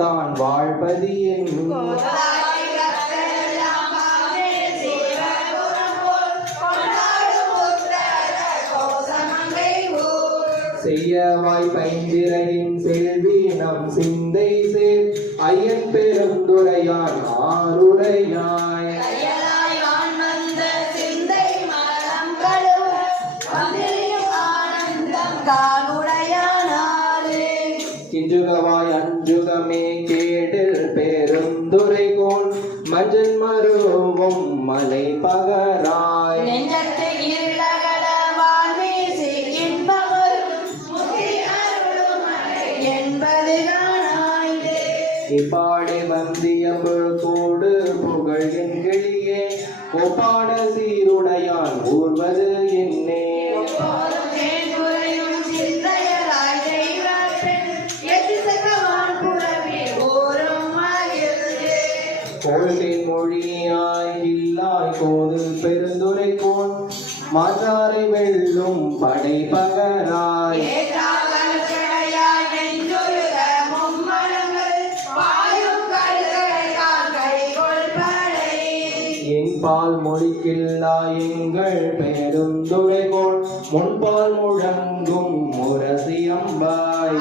தான் வாழ்பதியின் செய்யவாய் பைந்திரையின் செல்வி நம் சிந்தை சேர் ஐயன் பெருந்துரையான் ஆருடையாய் கிஞ்சுகவாய் அஞ்சுகமே கேடில் பெருந்துரைகோன் மஞ்சள் மருவும் மலை பகராய் இப்பாடை வந்தியம்புள் கூடு புகழ் என்கிளியே ஒப்பாட சீருடையான் ஊர்வது என்னே கோள்களின் மொழியாய் இல்லாய் கோது பெருந்துரைகோன் மாற்றாரை வெல்லும் படை பகராய் பால் மொழிக்கில்லா எங்கள் பெருந்துரைகோன் முன்பால் முழங்கும் முரசியம்பாய்